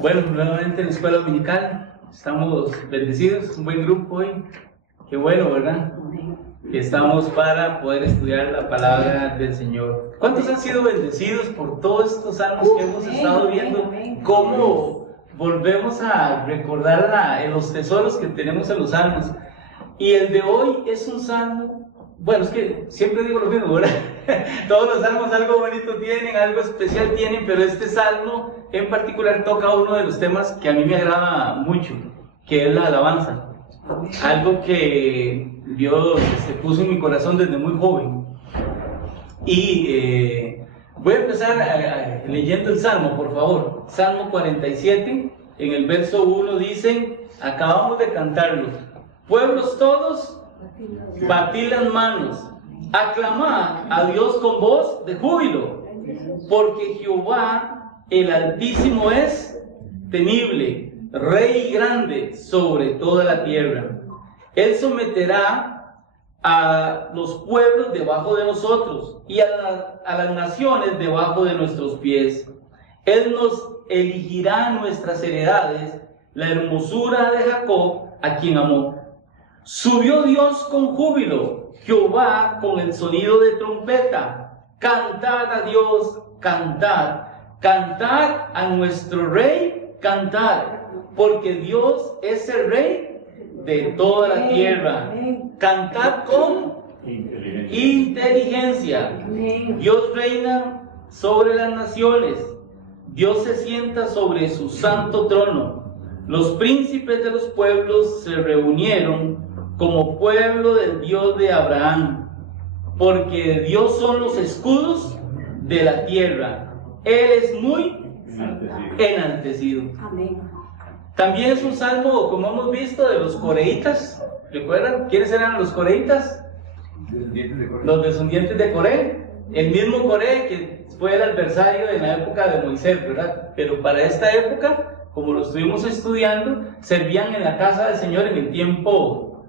Bueno, nuevamente en la escuela dominical, estamos bendecidos, un buen grupo hoy. Qué bueno, ¿verdad? Que estamos para poder estudiar la palabra del Señor. ¿Cuántos han sido bendecidos por todos estos salmos que hemos estado viendo? ¿Cómo volvemos a recordar los tesoros que tenemos en los salmos? Y el de hoy es un salmo, bueno, es que siempre digo lo mismo, ¿verdad? Todos los salmos algo bonito tienen, algo especial tienen, pero este salmo en particular toca uno de los temas que a mí me agrada mucho, que es la alabanza. Algo que Dios puso en mi corazón desde muy joven. Y voy a empezar leyendo el salmo, por favor. Salmo 47, en el verso 1 dice, acabamos de cantarlo: pueblos todos, batid las manos, aclamad a Dios con voz de júbilo, porque Jehová el Altísimo es temible, Rey grande sobre toda la tierra. Él someterá a los pueblos debajo de nosotros y a las naciones debajo de nuestros pies. Él nos elegirá nuestras heredades, la hermosura de Jacob, a quien amó. Subió Dios con júbilo, Jehová con el sonido de trompeta. Cantad a Dios, cantad, cantad a nuestro Rey, cantad, porque Dios es el Rey de toda la tierra. Cantad con inteligencia. Dios reina sobre las naciones. Dios se sienta sobre su santo trono. Los príncipes de los pueblos se reunieron como pueblo del Dios de Abraham, porque de Dios son los escudos de la tierra. Él es muy enaltecido. Amén. También es un salmo, como hemos visto, de los coreitas. ¿Recuerdan quiénes eran los coreitas? Los descendientes de Coré. El mismo Coré que fue el adversario en la época de Moisés, ¿verdad? Pero para esta época, como lo estuvimos estudiando, servían en la casa del Señor en el tiempo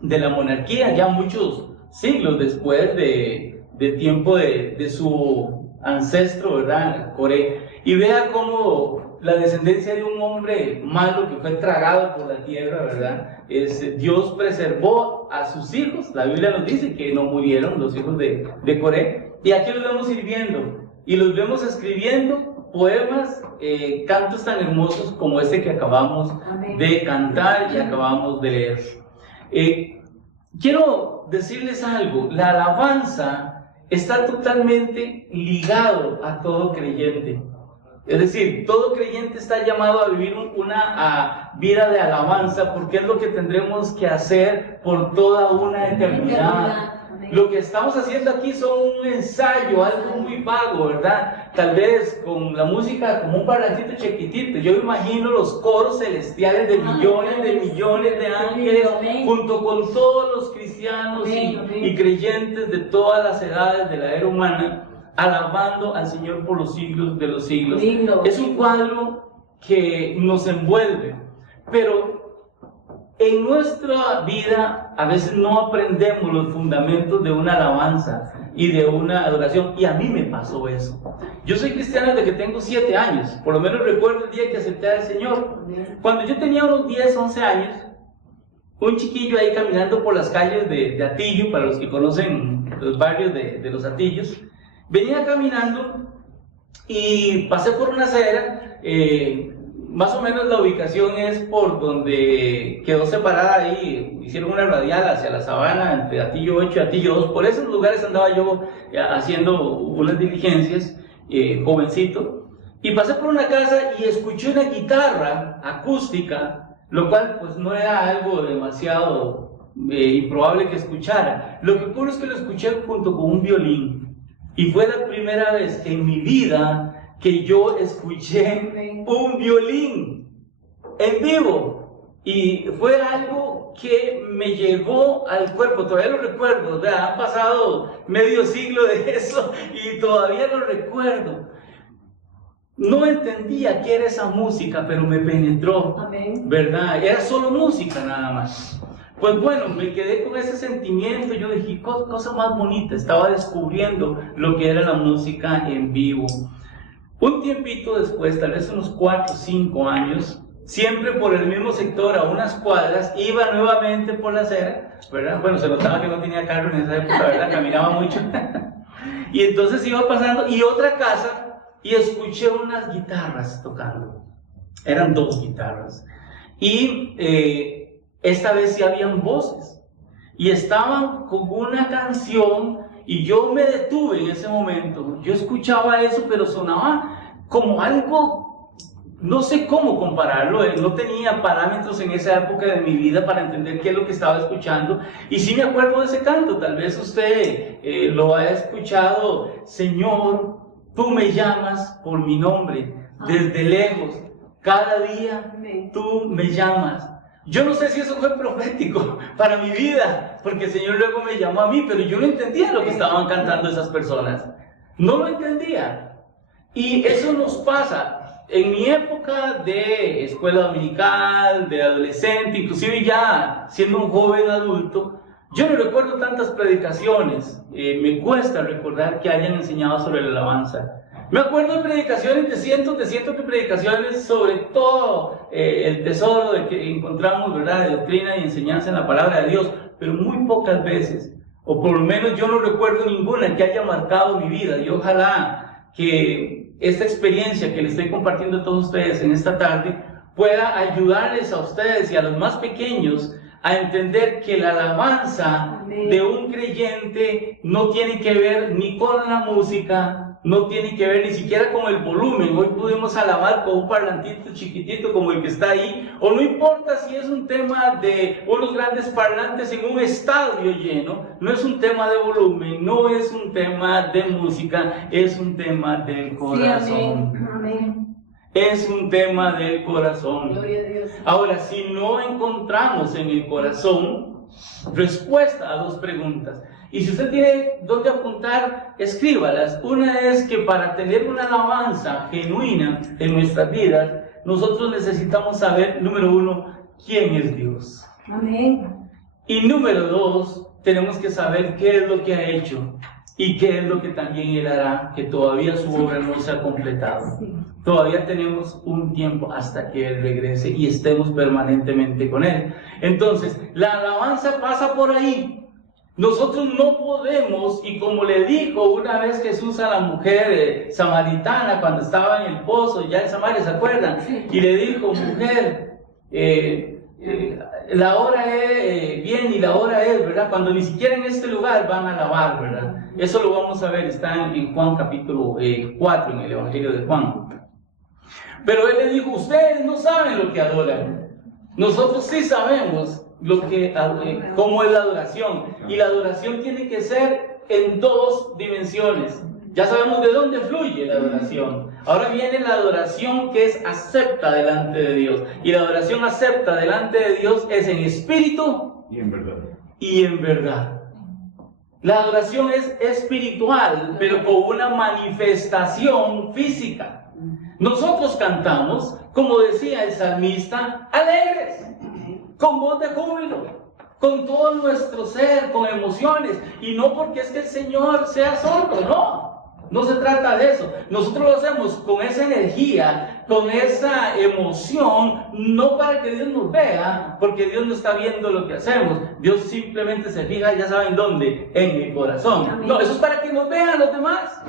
de la monarquía, ya muchos siglos después de tiempo de su ancestro, ¿verdad? Coré. Y vea cómo la descendencia de un hombre malo que fue tragado por la tierra, ¿verdad? Dios preservó a sus hijos. La Biblia nos dice que no murieron los hijos de Coré. Y aquí los vemos sirviendo y los vemos escribiendo poemas, cantos tan hermosos como este que acabamos de cantar y acabamos de leer. Quiero decirles algo: la alabanza está totalmente ligado a todo creyente. Es decir, todo creyente está llamado a vivir una vida de alabanza, porque es lo que tendremos que hacer por toda una eternidad. Lo que estamos haciendo aquí son un ensayo, algo muy vago, ¿verdad? Tal vez con la música como un parlantito chiquitito. Yo imagino los coros celestiales de millones de ángeles, junto con todos los cristianos y creyentes de todas las edades de la era humana, alabando al Señor por los siglos de los siglos. Es un cuadro que nos envuelve, pero en nuestra vida a veces no aprendemos los fundamentos de una alabanza y de una adoración, y a mí me pasó eso. Yo soy cristiano desde que tengo 7 años, por lo menos recuerdo el día que acepté al Señor. Cuando yo tenía unos 10, 11 años, un chiquillo ahí caminando por las calles de Atillo, para los que conocen los barrios de los Atillos, venía caminando y pasé por una acera. Más o menos la ubicación es por donde quedó separada ahí, hicieron una radial hacia la sabana entre Atillo 8 y Atillo 2. Por esos lugares andaba yo haciendo unas diligencias, jovencito, y pasé por una casa y escuché una guitarra acústica, lo cual pues no era algo demasiado improbable que escuchara. Lo que ocurre es que lo escuché junto con un violín, y fue la primera vez en mi vida que yo escuché un violín en vivo, y fue algo que me llegó al cuerpo. Todavía lo recuerdo, ¿verdad? Han pasado medio siglo de eso y todavía lo recuerdo. No entendía qué era esa música, pero me penetró, ¿verdad? Era solo música nada más. Pues bueno, me quedé con ese sentimiento. Yo dije, cosa más bonita, estaba descubriendo lo que era la música en vivo. Un tiempito después, tal vez unos 4 o 5 años, siempre por el mismo sector, a unas cuadras, iba nuevamente por la acera, ¿verdad? Bueno, se notaba que no tenía carro en esa época, ¿verdad? Caminaba mucho. Y entonces iba pasando, y otra casa, y escuché unas guitarras tocando. Eran 2 guitarras. Y esta vez sí habían voces. Y estaban con una canción, y yo me detuve en ese momento. Yo escuchaba eso, pero sonaba como algo, no sé cómo compararlo. No tenía parámetros en esa época de mi vida para entender qué es lo que estaba escuchando. Y sí me acuerdo de ese canto. Tal vez usted lo ha escuchado. Señor, tú me llamas por mi nombre, desde lejos. Cada día tú me llamas. Yo no sé si eso fue profético para mi vida, porque el Señor luego me llamó a mí, pero yo no entendía lo que estaban cantando esas personas. No lo entendía. Y eso nos pasa. En mi época de escuela dominical, de adolescente, inclusive ya siendo un joven adulto, yo no recuerdo tantas predicaciones. Me cuesta recordar que hayan enseñado sobre la alabanza. Me acuerdo de predicaciones, de cientos de predicaciones sobre todo el tesoro de que encontramos, ¿verdad?, de doctrina y enseñanza en la palabra de Dios, pero muy pocas veces, o por lo menos yo no recuerdo ninguna que haya marcado mi vida. Y ojalá que esta experiencia que les estoy compartiendo a todos ustedes en esta tarde pueda ayudarles a ustedes y a los más pequeños a entender que la alabanza de un creyente no tiene que ver ni con la música, no tiene que ver ni siquiera con el volumen. Hoy pudimos alabar con un parlantito chiquitito como el que está ahí, o no importa si es un tema de unos grandes parlantes en un estadio lleno. No es un tema de volumen, no es un tema de música, es un tema del corazón. Sí, amén. Es un tema del corazón. Gloria a Dios. Ahora, si no encontramos en el corazón respuesta a 2 preguntas, y si usted tiene dónde apuntar, escríbalas. Una es que para tener una alabanza genuina en nuestras vidas, nosotros necesitamos saber, número 1, quién es Dios. Amén. Y número 2, tenemos que saber qué es lo que ha hecho y qué es lo que también Él hará, que todavía su obra no se ha completado. Sí. Todavía tenemos un tiempo hasta que Él regrese y estemos permanentemente con Él. Entonces, la alabanza pasa por ahí. Nosotros no podemos, y como le dijo una vez Jesús a la mujer samaritana cuando estaba en el pozo, ya en Samaria, ¿se acuerdan? Sí. Y le dijo, mujer, la hora es bien y la hora es, ¿verdad? Cuando ni siquiera en este lugar van a alabar, ¿verdad? Eso lo vamos a ver, está en Juan capítulo 4, en el Evangelio de Juan. Pero Él le dijo, ustedes no saben lo que adoran. Nosotros sí sabemos cómo es la adoración. Y la adoración tiene que ser en 2 dimensiones. Ya sabemos de dónde fluye la adoración. Ahora viene la adoración que es acepta delante de Dios. Y la adoración acepta delante de Dios es en espíritu y en verdad. Y en verdad. La adoración es espiritual, pero con una manifestación física. Nosotros cantamos, como decía el salmista, alegres, con voz de júbilo, con todo nuestro ser, con emociones, y no porque es que el Señor sea sordo, no se trata de eso. Nosotros lo hacemos con esa energía, con esa emoción, no para que Dios nos vea, porque Dios no está viendo lo que hacemos. Dios simplemente se fija, ya saben dónde, en el corazón. Amén. No, eso es para que nos vean los demás.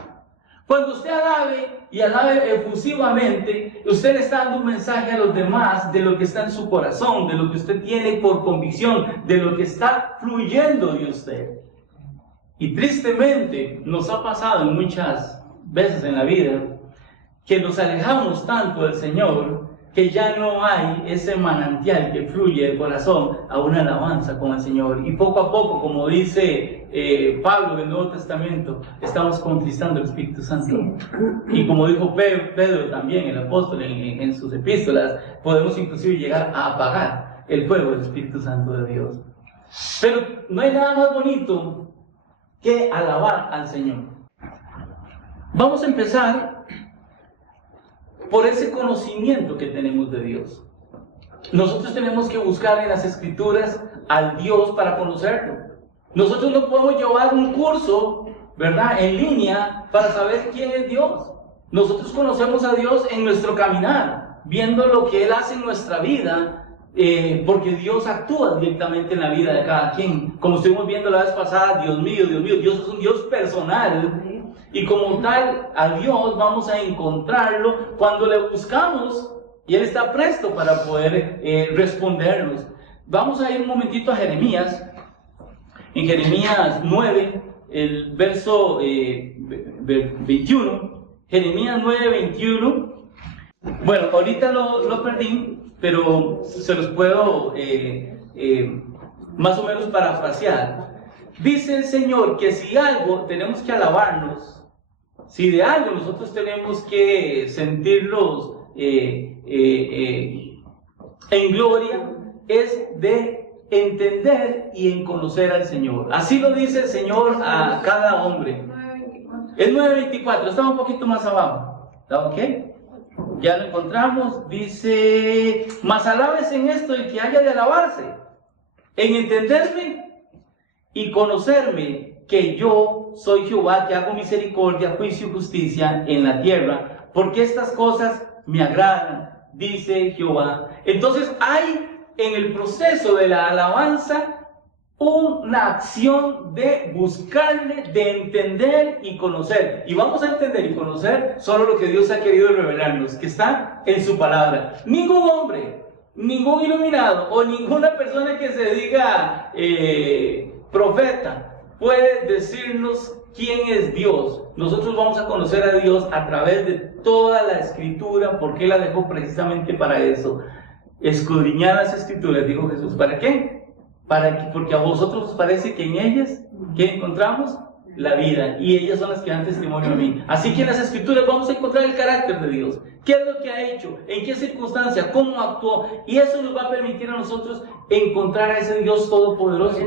Cuando usted alabe y alabe efusivamente, usted le está dando un mensaje a los demás de lo que está en su corazón, de lo que usted tiene por convicción, de lo que está fluyendo de usted. Y tristemente nos ha pasado muchas veces en la vida que nos alejamos tanto del Señor que ya no hay ese manantial que fluye del corazón a una alabanza con el Señor. Y poco a poco, como dice Pablo del Nuevo Testamento, estamos contristando el Espíritu Santo. Sí. Y como dijo Pedro también, el apóstol, en sus epístolas, podemos inclusive llegar a apagar el fuego del Espíritu Santo de Dios. Pero no hay nada más bonito que alabar al Señor. Vamos a empezar por ese conocimiento que tenemos de Dios. Nosotros tenemos que buscar en las Escrituras al Dios para conocerlo. Nosotros no podemos llevar un curso, ¿verdad?, en línea para saber quién es Dios. Nosotros conocemos a Dios en nuestro caminar, viendo lo que Él hace en nuestra vida, porque Dios actúa directamente en la vida de cada quien. Como estuvimos viendo la vez pasada, Dios mío, Dios es un Dios personal. Y como tal, a Dios vamos a encontrarlo cuando le buscamos y Él está presto para poder respondernos. Vamos a ir un momentito a Jeremías. En Jeremías 9, el verso 21. Jeremías 9, 21. Bueno, ahorita lo perdí, pero se los puedo más o menos parafrasear. Dice el Señor que si algo tenemos que alabarnos, si de algo nosotros tenemos que sentirnos en gloria, es de entender y en conocer al Señor. Así lo dice el Señor a cada hombre. Es 9:24, está un poquito más abajo. ¿Está ok? Ya lo encontramos. Dice: mas alabes en esto el que haya de alabarse, en entenderme y conocerme, que yo soy Jehová, que hago misericordia, juicio y justicia en la tierra, porque estas cosas me agradan, dice Jehová. Entonces hay en el proceso de la alabanza una acción de buscarle, de entender y conocer. Y vamos a entender y conocer solo lo que Dios ha querido revelarnos, que está en su palabra. Ningún hombre, ningún iluminado o ninguna persona que se diga profeta puede decirnos quién es Dios. Nosotros vamos a conocer a Dios a través de toda la Escritura, porque Él la dejó precisamente para eso. Escudriñad las Escrituras, dijo Jesús. ¿Para qué? Porque a vosotros os parece que en ellas, ¿qué encontramos? La vida, y ellas son las que dan testimonio a mí. Así que en las Escrituras vamos a encontrar el carácter de Dios. ¿Qué es lo que ha hecho? ¿En qué circunstancia? ¿Cómo actuó? Y eso nos va a permitir a nosotros encontrar a ese Dios todopoderoso.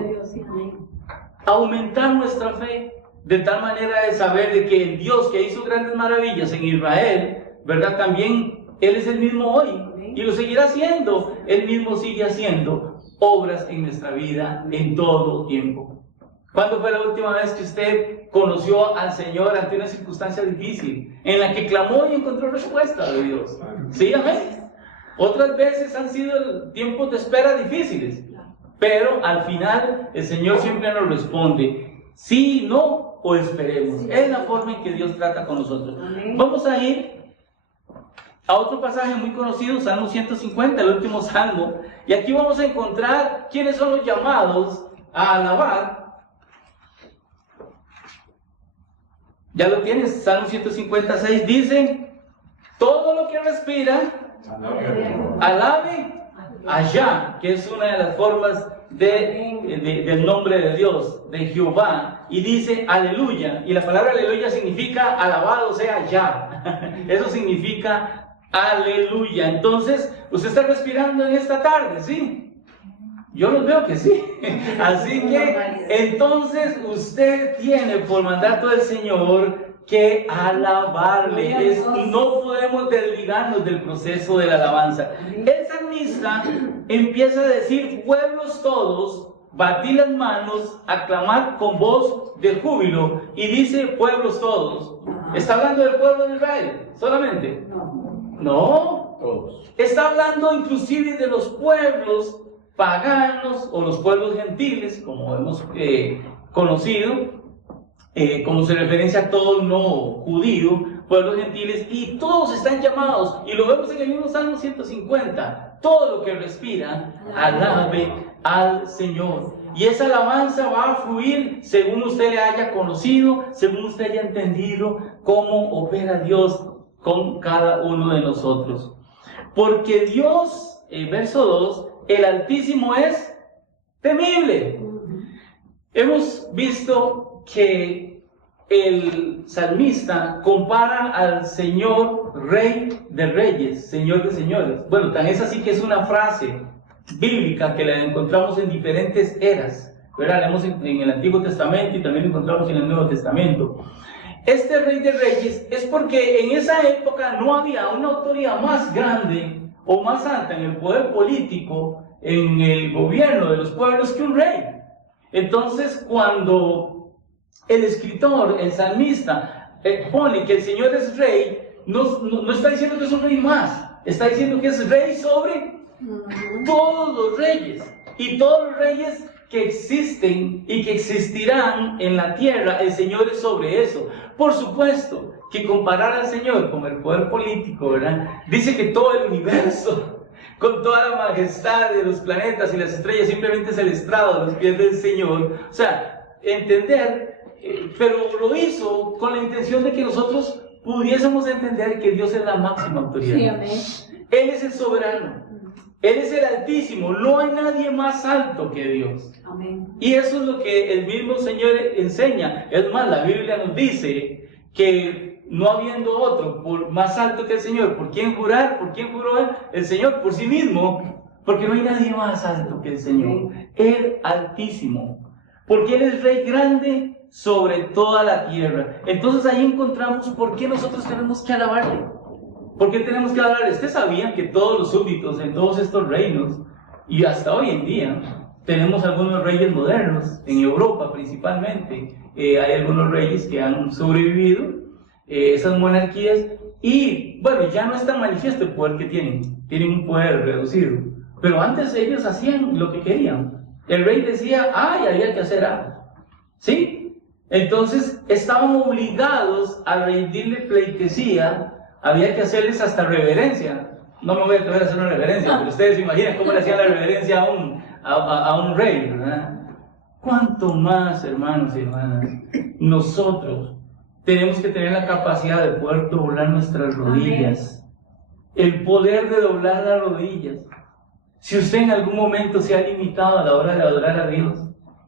Aumentar nuestra fe, de tal manera de saber de que el Dios que hizo grandes maravillas en Israel, ¿verdad? También Él es el mismo hoy, y lo seguirá haciendo. Él mismo sigue haciendo obras en nuestra vida en todo tiempo. ¿Cuándo fue la última vez que usted conoció al Señor ante una circunstancia difícil, en la que clamó y encontró respuesta de Dios? ¿Sí, amén? Otras veces han sido tiempos de espera difíciles, pero al final el Señor siempre nos responde, sí, no o esperemos. Es la forma en que Dios trata con nosotros. Vamos a ir a otro pasaje muy conocido, Salmo 150, el último salmo, y aquí vamos a encontrar quiénes son los llamados a alabar. Ya lo tienes, Salmo 156 dice: todo lo que respira, alabe a Yah, que es una de las formas del nombre de Dios, de Jehová, y dice aleluya, y la palabra aleluya significa alabado sea Yah. Eso significa aleluya. Entonces, usted está respirando en esta tarde, ¿sí? Yo los veo que sí. Así que, entonces, usted tiene por mandato del Señor que alabarle. No podemos desligarnos del proceso de la alabanza. El salmista empieza a decir: pueblos todos, batid las manos, aclamad con voz de júbilo. Y dice pueblos todos. ¿Está hablando del pueblo de Israel solamente? No, todos. Está hablando inclusive de los pueblos paganos o los pueblos gentiles, como hemos conocido, como se referencia a todo no judío, pueblos gentiles, y todos están llamados, y lo vemos en el mismo Salmo 150, todo lo que respira, alabe al Señor. Y esa alabanza va a fluir según usted le haya conocido, según usted haya entendido cómo opera Dios con cada uno de nosotros. Porque Dios, verso 2, el Altísimo es temible. Hemos visto que el salmista compara al Señor Rey de Reyes, Señor de Señores. Bueno, tan es así que es una frase bíblica que la encontramos en diferentes eras, ¿verdad? La leemos en el Antiguo Testamento y también la encontramos en el Nuevo Testamento. Este Rey de Reyes es porque en esa época no había una autoridad más grande o más alta en el poder político, en el gobierno de los pueblos, que un rey. Entonces, cuando el escritor, el salmista, pone que el Señor es rey, no está diciendo que es un rey más, está diciendo que es rey sobre todos los reyes. Y todos los reyes que existen y que existirán en la tierra, el Señor es sobre eso. Por supuesto que comparar al Señor con el poder político, ¿verdad? Dice que todo el universo, con toda la majestad de los planetas y las estrellas, simplemente es el estrado a los pies del Señor. O sea, entender, pero lo hizo con la intención de que nosotros pudiésemos entender que Dios es la máxima autoridad. Sí, amén. Él es el soberano. Él es el Altísimo, no hay nadie más alto que Dios. Amén. Y eso es lo que el mismo Señor enseña. Es más, la Biblia nos dice que no habiendo otro más alto que el Señor, ¿por quién jurar? ¿Por quién juró él? El Señor por sí mismo, porque no hay nadie más alto que el Señor. El Altísimo, porque Él es Rey grande sobre toda la tierra. Entonces ahí encontramos por qué nosotros tenemos que alabarle. ¿Por qué tenemos que hablar? Ustedes sabían que todos los súbditos en todos estos reinos, y hasta hoy en día, tenemos algunos reyes modernos, en Europa principalmente, hay algunos reyes que han sobrevivido, esas monarquías, y bueno, ya no es tan manifiesto el poder que tienen un poder reducido, pero antes ellos hacían lo que querían. El rey decía A y había que hacer A, ¿sí? Entonces estaban obligados a rendirle pleitesía. Había que hacerles hasta reverencia. No me voy a atrever a hacer una reverencia, pero ustedes se imaginan cómo le hacían la reverencia a un rey, ¿verdad? ¿Cuánto más, hermanos y hermanas, nosotros tenemos que tener la capacidad de poder doblar nuestras rodillas? El poder de doblar las rodillas. Si usted en algún momento se ha limitado a la hora de adorar a Dios,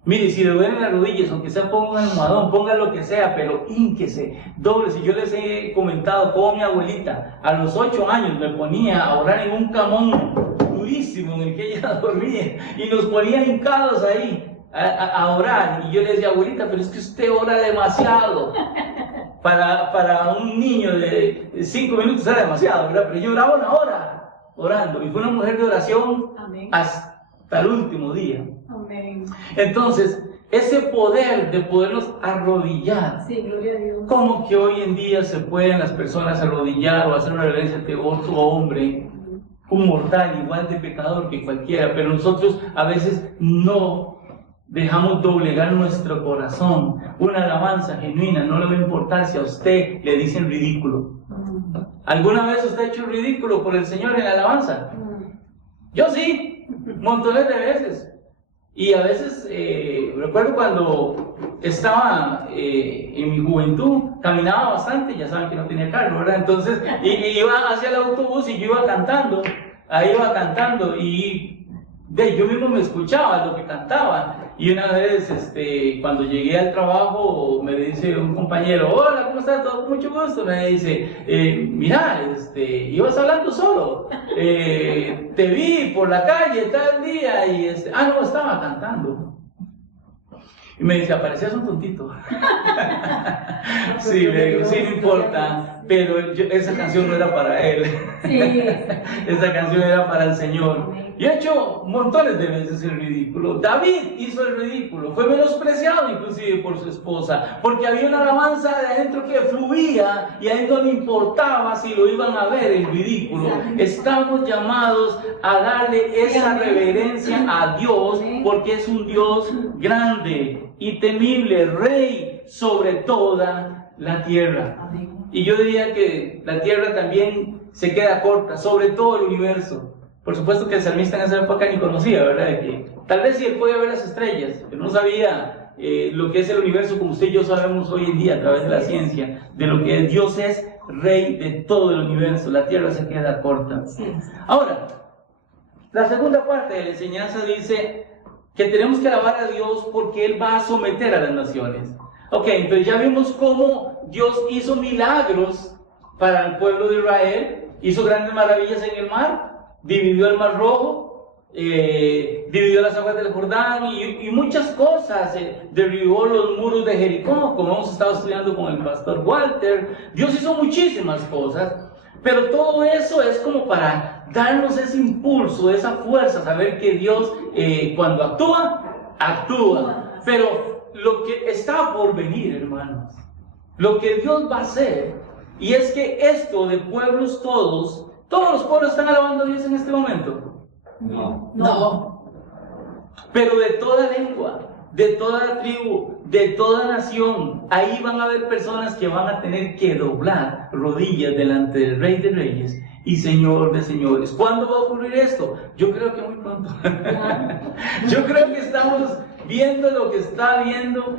mire, si le duelen las rodillas, aunque sea ponga un almohadón, ponga lo que sea, pero hínquese, doblese. Yo les he comentado cómo mi abuelita a los 8 años me ponía a orar en un camón durísimo en el que ella dormía y nos ponía hincados ahí a orar. Y yo le decía, abuelita, pero es que usted ora demasiado. Para un niño de 5 minutos era demasiado, ¿verdad? Pero yo oraba 1 hora orando y fue una mujer de oración. Amén. Hasta el último día. Amén. Entonces, ese poder de podernos arrodillar, sí, gloria a Dios. Como que hoy en día se pueden las personas arrodillar o hacer una reverencia ante otro hombre, un mortal igual de pecador que cualquiera, pero nosotros a veces no dejamos doblegar nuestro corazón. Una alabanza genuina no le va a importar si a usted le dicen ridículo. ¿Alguna vez usted ha hecho ridículo por el Señor en la alabanza? Yo sí, montones de veces. Y a veces, recuerdo cuando estaba en mi juventud, caminaba bastante, ya saben que no tenía carro, ¿verdad? Entonces, iba hacia el autobús y yo iba cantando, y yo mismo me escuchaba lo que cantaba. Y una vez, cuando llegué al trabajo, me dice un compañero, hola, ¿cómo estás? Todo mucho gusto. Me dice, mira, ibas hablando solo, te vi por la calle tal día y no, estaba cantando. Y me dice, aparecías un tontito. Sí, le digo, sí, no importa, pero esa canción no era para él. Sí. Esa canción era para el Señor. Y ha hecho montones de veces el ridículo. David hizo el ridículo, fue menospreciado inclusive por su esposa, porque había una alabanza de adentro que fluía y a él no le importaba si lo iban a ver el ridículo. Estamos llamados a darle esa reverencia a Dios, porque es un Dios grande y temible, Rey sobre toda la tierra. Y yo diría que la tierra también se queda corta, sobre todo el universo. Por supuesto que el salmista en esa época ni conocía, ¿verdad? Que tal vez sí él podía ver las estrellas, pero no sabía lo que es el universo como usted y yo sabemos hoy en día a través de la ciencia, de lo que Dios es Rey de todo el universo. La tierra se queda corta. Ahora, la segunda parte de la enseñanza dice que tenemos que alabar a Dios porque Él va a someter a las naciones. Ok, entonces ya vimos cómo Dios hizo milagros para el pueblo de Israel, hizo grandes maravillas en el mar, dividió el mar rojo, dividió las aguas del Jordán y muchas cosas, derribó los muros de Jericó, como hemos estado estudiando con el pastor Walter. Dios hizo muchísimas cosas, pero todo eso es como para darnos ese impulso, esa fuerza, saber que Dios cuando actúa. Pero lo que está por venir, hermanos, lo que Dios va a hacer, y es que esto de pueblos todos los pueblos están alabando a Dios en este momento. No. Pero de toda lengua, de toda tribu, de toda nación, ahí van a haber personas que van a tener que doblar rodillas delante del Rey de Reyes y Señor de señores. ¿Cuándo va a ocurrir esto? Yo creo que muy pronto. Yo creo que estamos viendo lo que está viendo.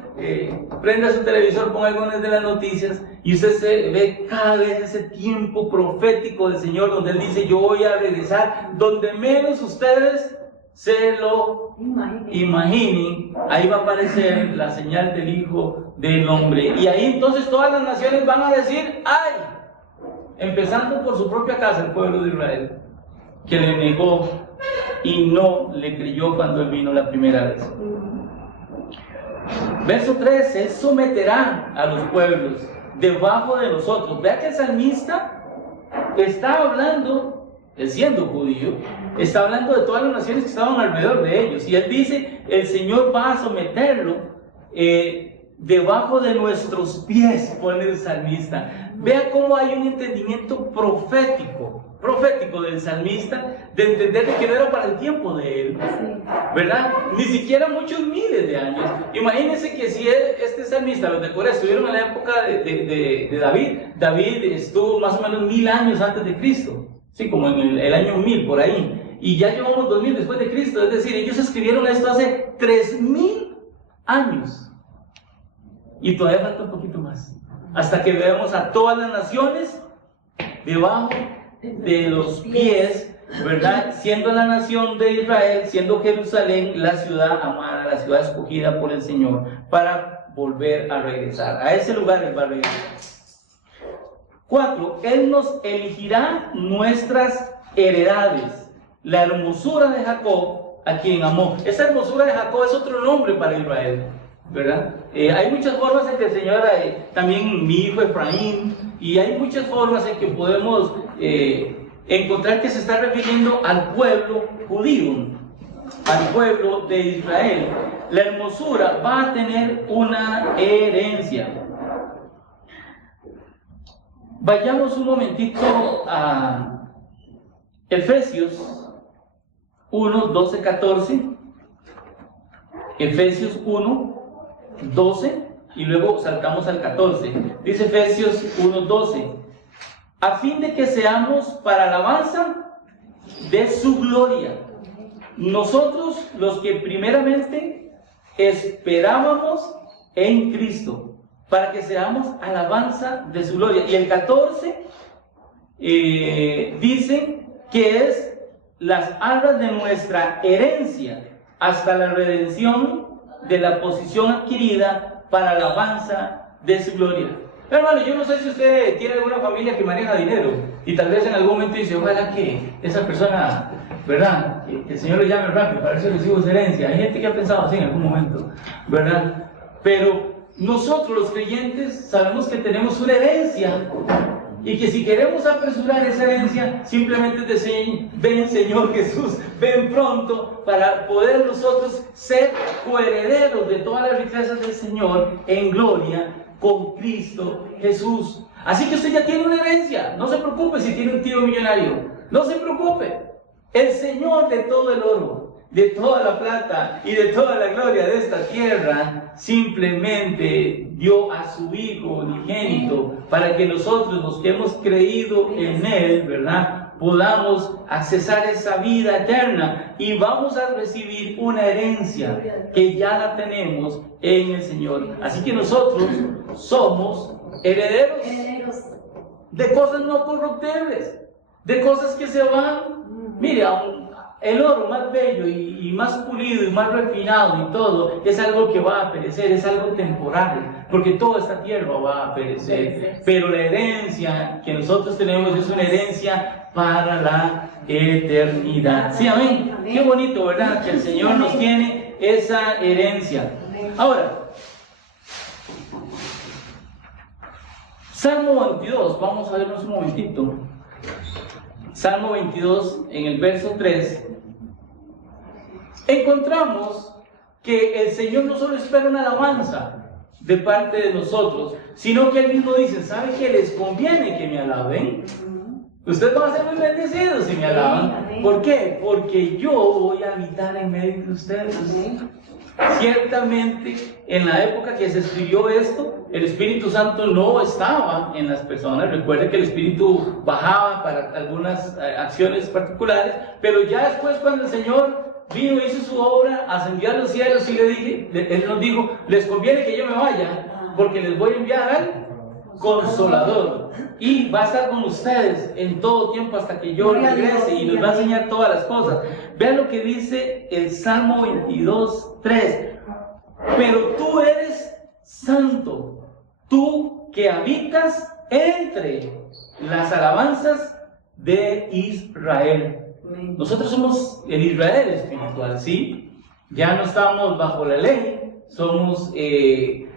Prenda su televisor, ponga algunas de las noticias y usted se ve cada vez ese tiempo profético del Señor donde Él dice: yo voy a regresar donde menos ustedes se lo imaginen. Ahí va a aparecer la señal del Hijo del Hombre, y ahí entonces todas las naciones van a decir: ¡ay! Empezando por su propia casa, el pueblo de Israel, que le negó y no le creyó cuando Él vino la primera vez. Verso 13: Él someterá a los pueblos debajo de nosotros. Vea que el salmista está hablando, él siendo judío, está hablando de todas las naciones que estaban alrededor de ellos, y él dice: el Señor va a someterlo debajo de nuestros pies, pone el salmista. Vea cómo hay un entendimiento profético del salmista, de entender que no era para el tiempo de él, ¿verdad? Ni siquiera muchos miles de años. Imagínense que si este salmista, los de Corea, estuvieron en la época de David estuvo más o menos 1000 años antes de Cristo, sí, como en el año 1000 por ahí, y ya llevamos 2000 después de Cristo. Es decir, ellos escribieron esto hace 3000 años, y todavía falta un poquito más, hasta que veamos a todas las naciones debajo de los pies, ¿verdad? Siendo la nación de Israel, siendo Jerusalén la ciudad amada, la ciudad escogida por el Señor, para volver a regresar. A ese lugar Él va a regresar. 4. Él nos elegirá nuestras heredades, la hermosura de Jacob, a quien amó. Esa hermosura de Jacob es otro nombre para Israel, ¿verdad? Hay muchas formas en que el Señor, también mi hijo Efraín, y hay muchas formas en que podemos encontrar que se está refiriendo al pueblo judío, al pueblo de Israel. La hermosura va a tener una herencia. Vayamos un momentito a Efesios 1, 12, 14. Efesios 1, 12, y luego saltamos al 14. Dice Efesios 1, 12: a fin de que seamos para alabanza de su gloria, nosotros los que primeramente esperábamos en Cristo, para que seamos alabanza de su gloria. Y el 14 dice que es las arras de nuestra herencia, hasta la redención de la posición adquirida para alabanza de su gloria. Hermano, yo no sé si usted tiene alguna familia que maneja dinero y tal vez en algún momento dice: ojalá que esa persona, ¿verdad?, que el Señor le llame rápido para eso recibo esa herencia. Hay gente que ha pensado así en algún momento, ¿verdad? Pero nosotros los creyentes sabemos que tenemos una herencia, y que si queremos apresurar esa herencia, simplemente decir: ven Señor Jesús, ven pronto, para poder nosotros ser coherederos de todas las riquezas del Señor en gloria con Cristo Jesús. Así que usted ya tiene una herencia. No se preocupe si tiene un tío millonario, no se preocupe. El Señor de todo el oro, de toda la plata y de toda la gloria de esta tierra, simplemente dio a su Hijo unigénito para que nosotros, los que hemos creído en Él, ¿verdad?, podamos accesar esa vida eterna, y vamos a recibir una herencia que ya la tenemos en el Señor. Así que nosotros somos herederos de cosas no corruptibles, de cosas que se van. Mire, el oro más bello y más pulido y más refinado y todo es algo que va a perecer, es algo temporal, porque toda esta tierra va a perecer. Pero la herencia que nosotros tenemos es una herencia para la eternidad. Sí, amén. Qué bonito, ¿verdad?, que el Señor nos tiene esa herencia. Ahora, Salmo 22, vamos a vernos un momentito. Salmo 22, en el verso 3, encontramos que el Señor no solo espera una alabanza, de parte de nosotros, sino que Él mismo dice, ¿sabe que les conviene que me alaben? Ustedes van a ser muy bendecidos si me alaban. ¿Por qué? Porque yo voy a habitar en medio de ustedes. Ciertamente, en la época que se escribió esto, el Espíritu Santo no estaba en las personas. Recuerde que el Espíritu bajaba para algunas acciones particulares, pero ya después, cuando el Señor vino, hizo su obra, ascendió a los cielos, y Él nos dijo, les conviene que yo me vaya, porque les voy a enviar al Consolador, y va a estar con ustedes en todo tiempo hasta que yo regrese, y nos va a enseñar todas las cosas. Vean lo que dice el Salmo 22:3. Pero tú eres santo, tú que habitas entre las alabanzas de Israel. Nosotros somos el Israel espiritual, ¿sí? Ya no estamos bajo la ley, somos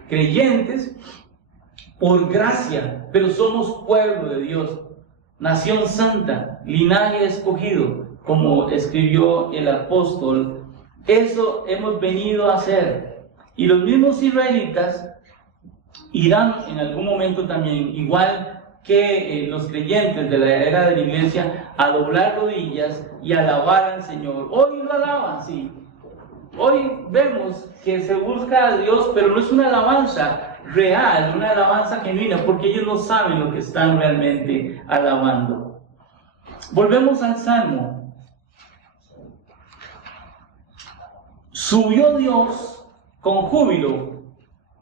creyentes por gracia, pero somos pueblo de Dios, nación santa, linaje escogido, como escribió el apóstol. Eso hemos venido a hacer. Y los mismos israelitas irán en algún momento también, igual que los creyentes de la era de la iglesia, a doblar rodillas y alabar al Señor. Hoy lo alaban, sí. Hoy vemos que se busca a Dios, pero no es una alabanza real, una alabanza genuina, porque ellos no saben lo que están realmente alabando. Volvemos al Salmo. Subió Dios con júbilo,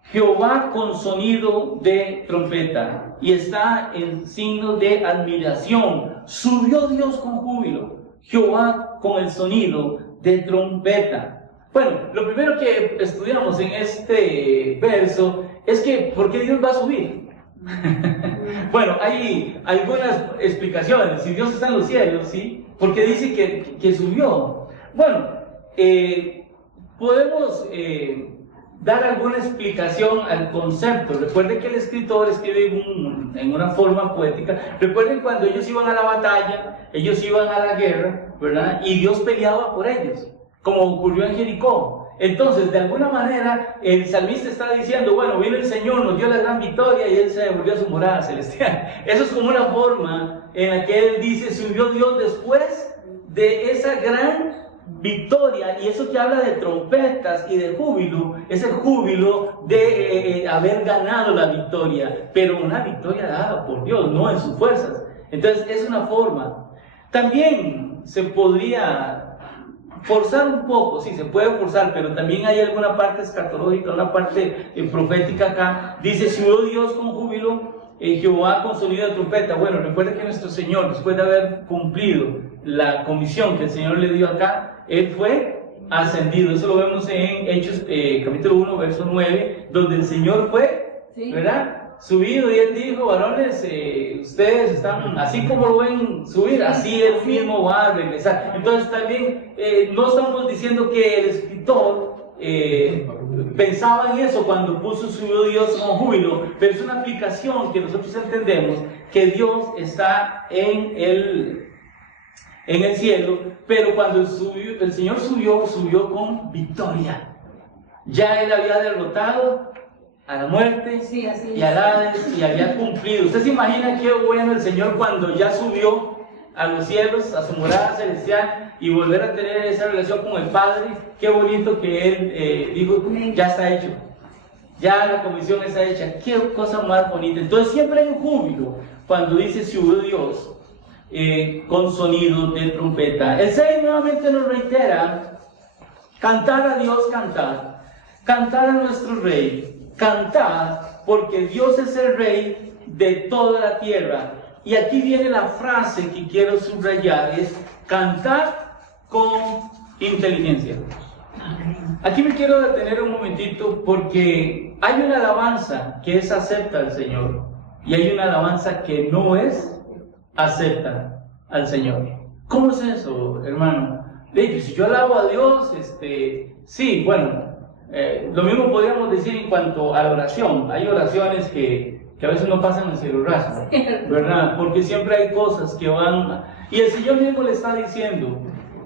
Jehová con sonido de trompeta, y está en signo de admiración. Subió Dios con júbilo, Jehová con el sonido de trompeta. Bueno, lo primero que estudiamos en este verso es que, ¿por qué Dios va a subir? Bueno, hay algunas explicaciones. Si Dios está en los cielos, ¿sí? ¿Por qué dice que subió? Bueno, podemos dar alguna explicación al concepto. Recuerden que el escritor escribe en una forma poética. Recuerden cuando ellos iban a la batalla, ellos iban a la guerra, ¿verdad? Y Dios peleaba por ellos, como ocurrió en Jericó. Entonces, de alguna manera, el salmista está diciendo, bueno, vino el Señor, nos dio la gran victoria, y Él se devolvió a su morada celestial. Eso es como una forma en la que Él dice, subió Dios después de esa gran victoria, y eso que habla de trompetas y de júbilo, es el júbilo de haber ganado la victoria, pero una victoria dada por Dios, no en sus fuerzas. Entonces, es una forma. También se podría forzar un poco, sí, se puede forzar, pero también hay alguna parte escatológica, una parte profética acá. Dice, subió Dios con júbilo, Jehová con sonido de trompeta. Bueno, recuerda que nuestro Señor, después de haber cumplido la comisión que el Señor le dio acá, Él fue ascendido. Eso lo vemos en Hechos capítulo 1, verso 9, donde el Señor fue, ¿verdad?, subido, y Él dijo, varones, ustedes están, así como lo ven subir, así Él mismo va a regresar. Entonces también no estamos diciendo que el escritor pensaba en eso cuando puso subió Dios con júbilo, pero es una aplicación que nosotros entendemos que Dios está en el cielo, pero cuando el Señor subió con victoria. Ya Él había derrotado a la muerte, sí, y al Hades, y había cumplido. ¿Usted se imagina qué bueno el Señor cuando ya subió a los cielos, a su morada celestial, y volver a tener esa relación con el Padre? Qué bonito que Él dijo, ya está hecho, ya la comisión está hecha. Qué cosa más bonita. Entonces siempre hay un júbilo cuando dice subió Dios con sonido de trompeta. El 6 nuevamente nos reitera, cantar a Dios, cantar a nuestro Rey. Cantad, porque Dios es el Rey de toda la tierra. Y aquí viene la frase que quiero subrayar, es cantar con inteligencia. Aquí me quiero detener un momentito, porque hay una alabanza que es acepta al Señor, y hay una alabanza que no es acepta al Señor. ¿Cómo es eso, hermano? Si yo alabo a Dios, sí, bueno, lo mismo podríamos decir en cuanto a la oración. Hay oraciones que a veces no pasan el cielo raso, ¿verdad? Porque siempre hay cosas que van... Y el Señor mismo le está diciendo,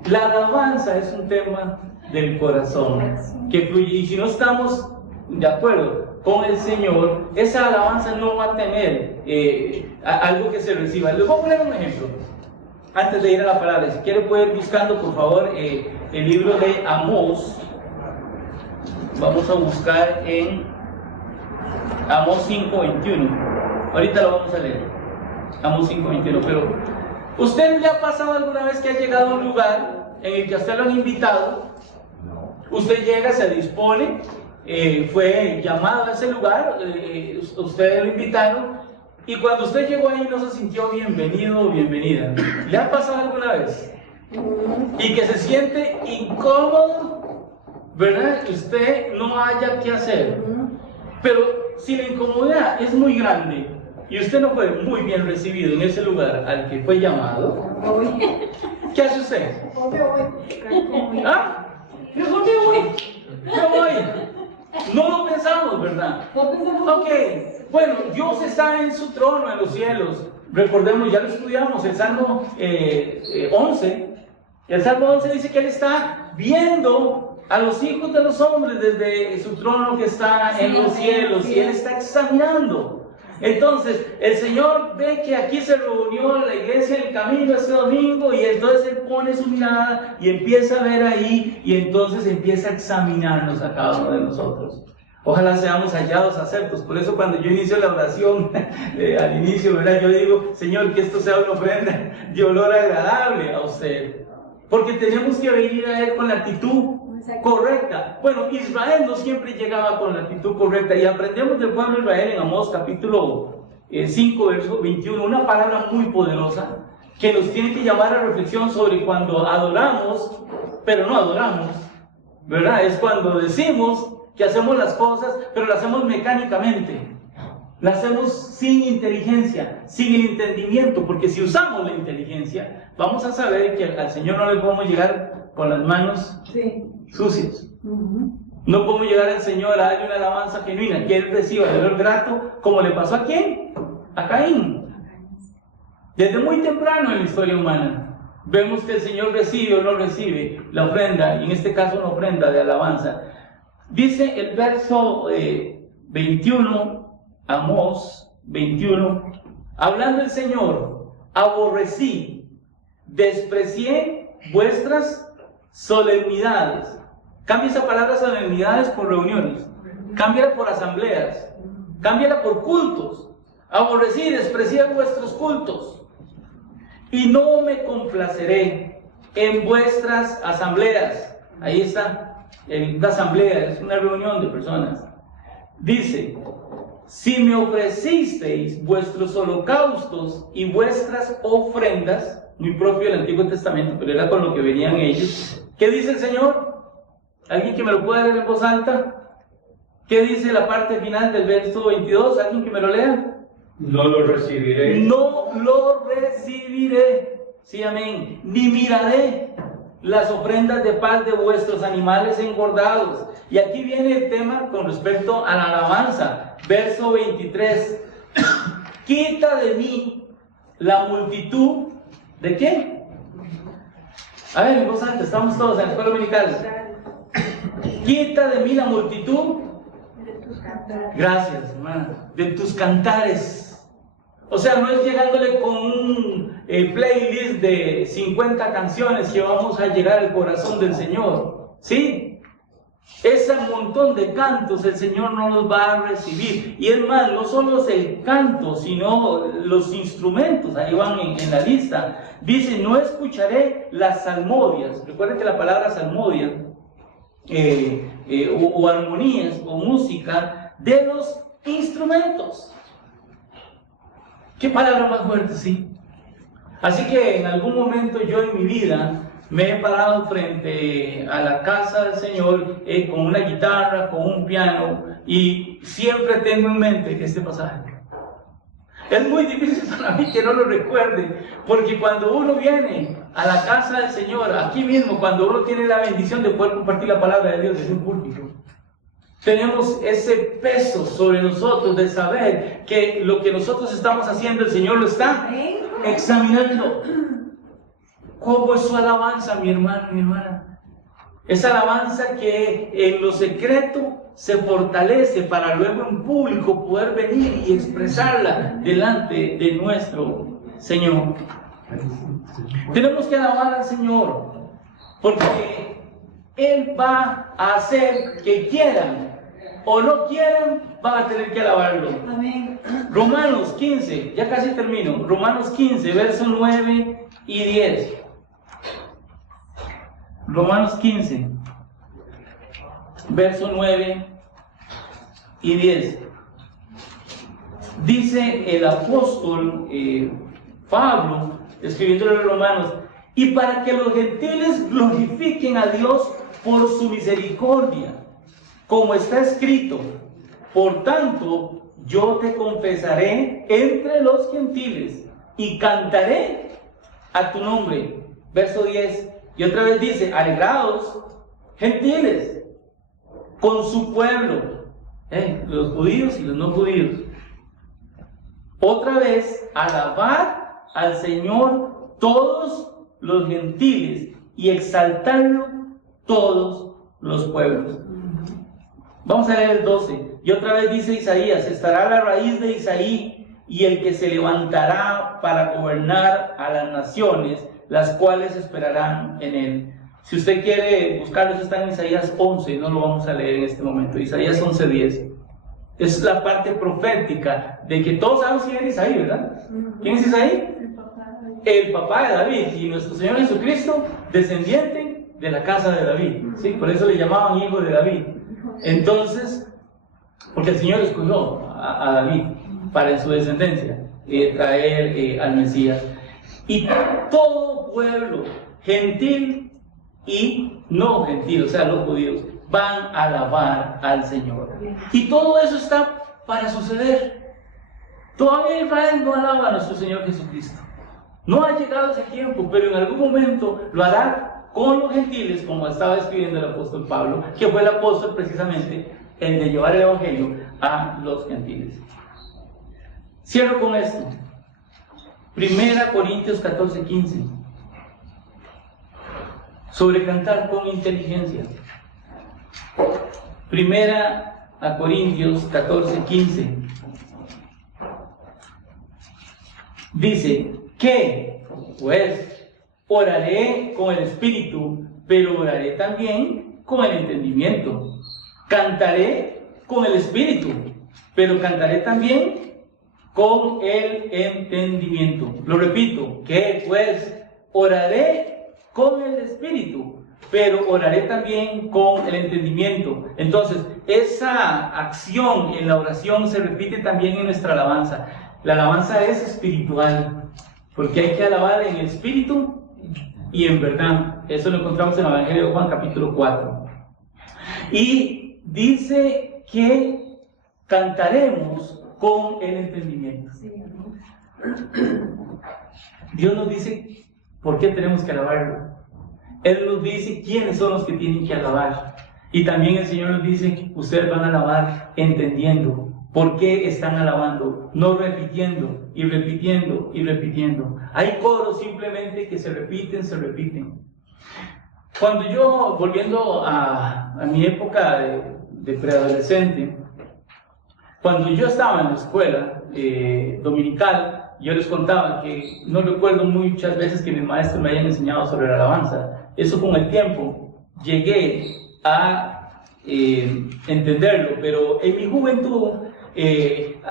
la alabanza es un tema del corazón que fluye. Y si no estamos de acuerdo, con el Señor, esa alabanza no va a tener algo que se reciba. Les voy a poner un ejemplo antes de ir a la palabra. Si quiere puede ir buscando por favor el libro de Amós. Vamos a buscar en Amós 5:21. Ahorita lo vamos a leer, Amós 5:21. Pero ¿usted le ha pasado alguna vez que ha llegado a un lugar en el que a usted lo han invitado? Usted llega, se dispone, fue llamado a ese lugar, ustedes lo invitaron, y cuando usted llegó ahí no se sintió bienvenido o bienvenida. ¿Le ha pasado alguna vez? Y que se siente incómodo, ¿verdad? Que usted no haya qué hacer. Pero si la incomodidad es muy grande y usted no fue muy bien recibido en ese lugar al que fue llamado, ¿qué hace usted? ¿Ah? Yo voy. No lo pensamos, ¿verdad? Ok, bueno, Dios está en su trono en los cielos. Recordemos, ya lo estudiamos, el Salmo 11. El Salmo 11 dice que Él está viendo a los hijos de los hombres desde su trono que está en los cielos, y Él está examinando. Entonces, el Señor ve que aquí se reunió la iglesia en el camino este domingo, y entonces Él pone su mirada y empieza a ver ahí, y entonces empieza a examinarnos a cada uno de nosotros. Ojalá seamos hallados aceptos. Por eso cuando yo inicio la oración, al inicio, ¿verdad? Yo digo, Señor, que esto sea una ofrenda de olor agradable a usted. Porque tenemos que venir a Él con la actitud correcta. Bueno, Israel no siempre llegaba con la actitud correcta, y aprendemos del pueblo de Israel en Amós capítulo 5, verso 21, una palabra muy poderosa que nos tiene que llamar a reflexión sobre cuando adoramos, pero no adoramos, ¿verdad? Es cuando decimos que hacemos las cosas, pero las hacemos mecánicamente. La hacemos sin inteligencia, sin el entendimiento, porque si usamos la inteligencia, vamos a saber que al Señor no le podemos llegar con las manos sucias. No podemos llegar al Señor a darle una alabanza genuina, que Él reciba de olor grato, como le pasó a ¿quién? A Caín. Desde muy temprano en la historia humana, vemos que el Señor recibe o no recibe la ofrenda, y en este caso una ofrenda de alabanza. Dice el verso 21, Amós 21, hablando el Señor, aborrecí, desprecié vuestras solemnidades. Cambia esa palabra solemnidades por reuniones, cámbiala por asambleas, cámbiala por cultos. Aborrecí, desprecié vuestros cultos, y no me complaceré en vuestras asambleas. Ahí está, la asamblea es una reunión de personas. Dice, si me ofrecisteis vuestros holocaustos y vuestras ofrendas, muy propio del Antiguo Testamento, pero era con lo que venían ellos. ¿Qué dice el Señor? ¿Alguien que me lo pueda leer en voz alta? ¿Qué dice la parte final del verso 22? ¿Alguien que me lo lea? No lo recibiré. No lo recibiré. Sí, amén. Ni miraré las ofrendas de paz de vuestros animales engordados. Y aquí viene el tema con respecto a la alabanza. Verso 23. Quita de mí la multitud. ¿De qué? A ver, en voz alta, estamos todos en la escuela dominical. Quita de mí la multitud. Gracias, hermana. De tus cantares. O sea, no es llegándole con un playlist de 50 canciones que vamos a llegar al corazón del Señor. ¿Sí? Ese montón de cantos el Señor no los va a recibir. Y es más, no solo es el canto, sino los instrumentos. Ahí van en la lista. Dice, no escucharé las salmodias. Recuerden que la palabra salmodia o armonías o música de los instrumentos. ¿Qué palabra más fuerte, sí? Así que en algún momento yo en mi vida me he parado frente a la casa del Señor con una guitarra, con un piano, y siempre tengo en mente este pasaje. Es muy difícil para mí que no lo recuerde, porque cuando uno viene a la casa del Señor, aquí mismo, cuando uno tiene la bendición de poder compartir la palabra de Dios desde un púlpito, tenemos ese peso sobre nosotros de saber que lo que nosotros estamos haciendo, el Señor lo está examinando. ¿Cómo es su alabanza, mi hermano, mi hermana? Esa alabanza que en lo secreto se fortalece para luego en público poder venir y expresarla delante de nuestro Señor. Tenemos que alabar al Señor, porque Él va a hacer que quieran o no quieran, van a tener que alabarlo. Amén. Romanos 15, ya casi termino. Romanos 15, versos 9 y 10. Romanos 15, verso 9 y 10. Dice el apóstol Pablo, escribiendo a los romanos, y para que los gentiles glorifiquen a Dios por su misericordia, como está escrito, por tanto, yo te confesaré entre los gentiles y cantaré a tu nombre. Verso 10. Y otra vez dice, alegraos, gentiles, con su pueblo, los judíos y los no judíos. Otra vez, alabar al Señor todos los gentiles y exaltarlo todos los pueblos. Vamos a leer el 12. Y otra vez dice Isaías, estará la raíz de Isaí y el que se levantará para gobernar a las naciones, las cuales esperarán en él. Si usted quiere buscarlos, está en Isaías 11, no lo vamos a leer en este momento. Isaías 11:10. Es la parte profética de que todos sabemos quién es Isaí, ¿verdad? ¿Quién es Isaí? El papá de David, y nuestro Señor Jesucristo, descendiente de la casa de David. ¿Sí? Por eso le llamaban hijo de David. Entonces, porque el Señor escogió a David para en su descendencia traer al Mesías. Y todo pueblo, gentil y no gentil, o sea, los judíos, van a alabar al Señor. Y todo eso está para suceder. Todavía Israel no alaba a nuestro Señor Jesucristo. No ha llegado ese tiempo, pero en algún momento lo hará con los gentiles, como estaba escribiendo el apóstol Pablo, que fue el apóstol precisamente el de llevar el evangelio a los gentiles. Cierro con esto. 1 Corintios 14:15. Sobre cantar con inteligencia. 1 Corintios 14:15. Dice que, pues, oraré con el espíritu, pero oraré también con el entendimiento. Cantaré con el espíritu, pero cantaré también con el entendimiento. Lo repito, que pues oraré con el espíritu, pero oraré también con el entendimiento. Entonces, esa acción en la oración se repite también en nuestra alabanza. La alabanza es espiritual, porque hay que alabar en espíritu y en verdad. Eso lo encontramos en el Evangelio de Juan capítulo 4. Y dice que cantaremos con el entendimiento. Dios nos dice por qué tenemos que alabarlo. Él nos dice quiénes son los que tienen que alabar. Y también el Señor nos dice, ustedes van a alabar entendiendo por qué están alabando, no repitiendo y repitiendo y repitiendo. Hay coros simplemente que se repiten. Cuando yo, volviendo a mi época de preadolescente, cuando yo estaba en la escuela dominical, yo les contaba que no recuerdo muchas veces que mis maestros me hayan enseñado sobre la alabanza. Eso con el tiempo llegué a entenderlo, pero en mi juventud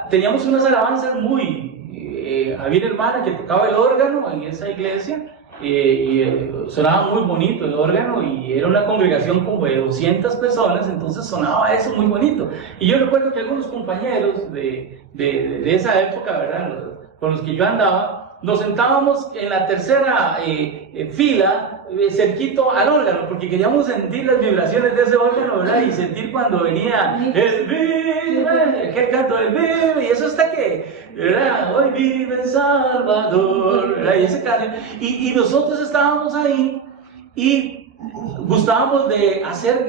teníamos unas alabanzas muy... había una hermana que tocaba el órgano en esa iglesia y sonaba muy bonito el órgano y era una congregación como de 200 personas, entonces sonaba eso muy bonito. Y yo recuerdo que algunos compañeros de esa época, ¿verdad?, con los que yo andaba, nos sentábamos en la tercera fila, cerquito al órgano, porque queríamos sentir las vibraciones de ese órgano, ¿verdad? Y sentir cuando venía el vive, aquel canto del vive, y eso hasta que, ¿verdad? Hoy vive el Salvador, ¿verdad? Y ese canto, y nosotros estábamos ahí y gustábamos de hacer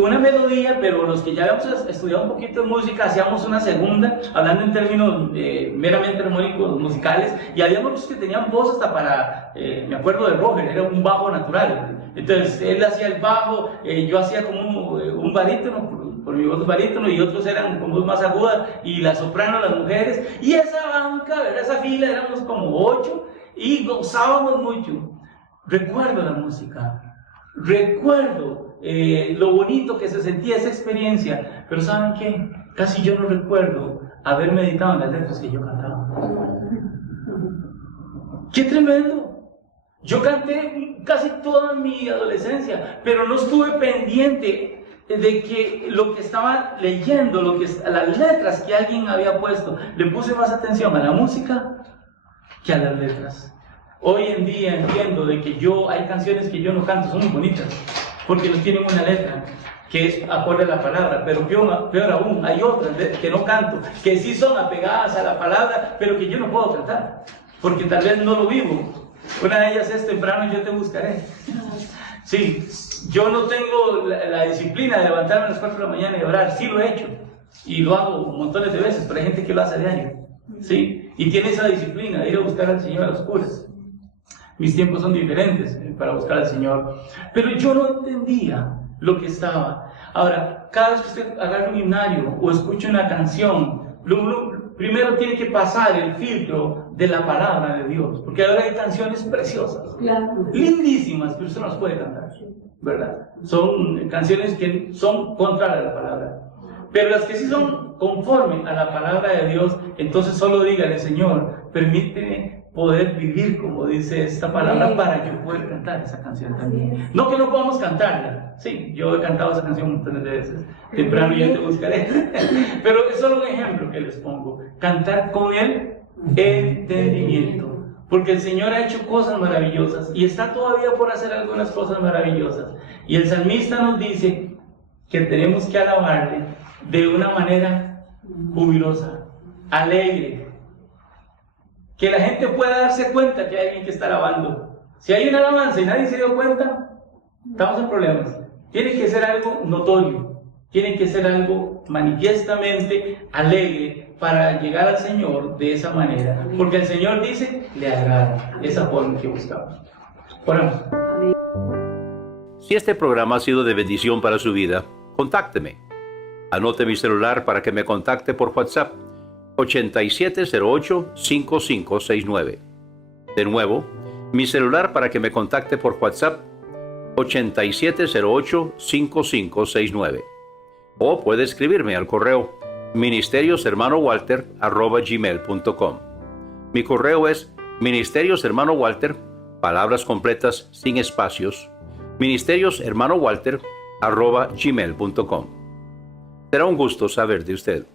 una melodía, pero los que ya habíamos estudiado un poquito de música, hacíamos una segunda, hablando en términos meramente armónicos musicales, y había otros que tenían voz hasta para, me acuerdo de Roger, era un bajo natural, Entonces él hacía el bajo, yo hacía como un barítono, por mi voz barítono, y otros eran con voz más aguda, y la soprano, las mujeres, y esa banca, ¿verdad? Esa fila, éramos como 8, y gozábamos mucho. Recuerdo la música, recuerdo lo bonito que se sentía esa experiencia, pero ¿saben qué? Casi yo no recuerdo haber meditado en las letras que yo cantaba. ¡Qué tremendo! Yo canté casi toda mi adolescencia, pero no estuve pendiente de que lo que estaba leyendo, las letras que alguien había puesto, le puse más atención a la música que a las letras. Hoy en día entiendo de que hay canciones que yo no canto, son muy bonitas, porque no tienen una letra que es acorde a la palabra, pero peor aún, hay otras que no canto, que sí son apegadas a la palabra, pero que yo no puedo cantar, porque tal vez no lo vivo. Una de ellas es temprano yo te buscaré. Sí, yo no tengo la disciplina de levantarme a las 4 de la mañana y orar, sí lo he hecho, y lo hago montones de veces, pero hay gente que lo hace a diario, ¿sí? Y tiene esa disciplina de ir a buscar al Señor a las oscuras. Mis tiempos son diferentes para buscar al Señor, pero yo no entendía lo que estaba. Ahora, cada vez que usted agarra un himnario o escucha una canción, primero tiene que pasar el filtro de la palabra de Dios, porque ahora hay canciones preciosas, lindísimas, pero usted no las puede cantar, ¿verdad? Son canciones que son contrarias a la palabra, pero las que sí son conforme a la palabra de Dios, entonces solo dígale: Señor, permíteme poder vivir como dice esta palabra para yo poder cantar esa canción también. No que no podamos cantarla, sí, yo he cantado esa canción un montón de veces, temprano yo te buscaré, pero es solo un ejemplo que les pongo, cantar con el entendimiento, porque el Señor ha hecho cosas maravillosas y está todavía por hacer algunas cosas maravillosas, y el salmista nos dice que tenemos que alabarle de una manera jubilosa, alegre, que la gente pueda darse cuenta que hay alguien que está alabando. Si hay una alabanza y nadie se dio cuenta, estamos en problemas. Tiene que ser algo notorio, tiene que ser algo manifiestamente alegre para llegar al Señor de esa manera, porque el Señor dice, le agrada esa forma que buscamos. Oramos. Si este programa ha sido de bendición para su vida, contácteme. Anote mi celular para que me contacte por WhatsApp: 8708-5569. De nuevo, mi celular para que me contacte por WhatsApp: 8708-5569. O puede escribirme al correo ministerioshermanowalter@gmail.com. Mi correo es ministerioshermanowalter, palabras completas sin espacios, ministerioshermanowalter@gmail.com. Será un gusto saber de usted.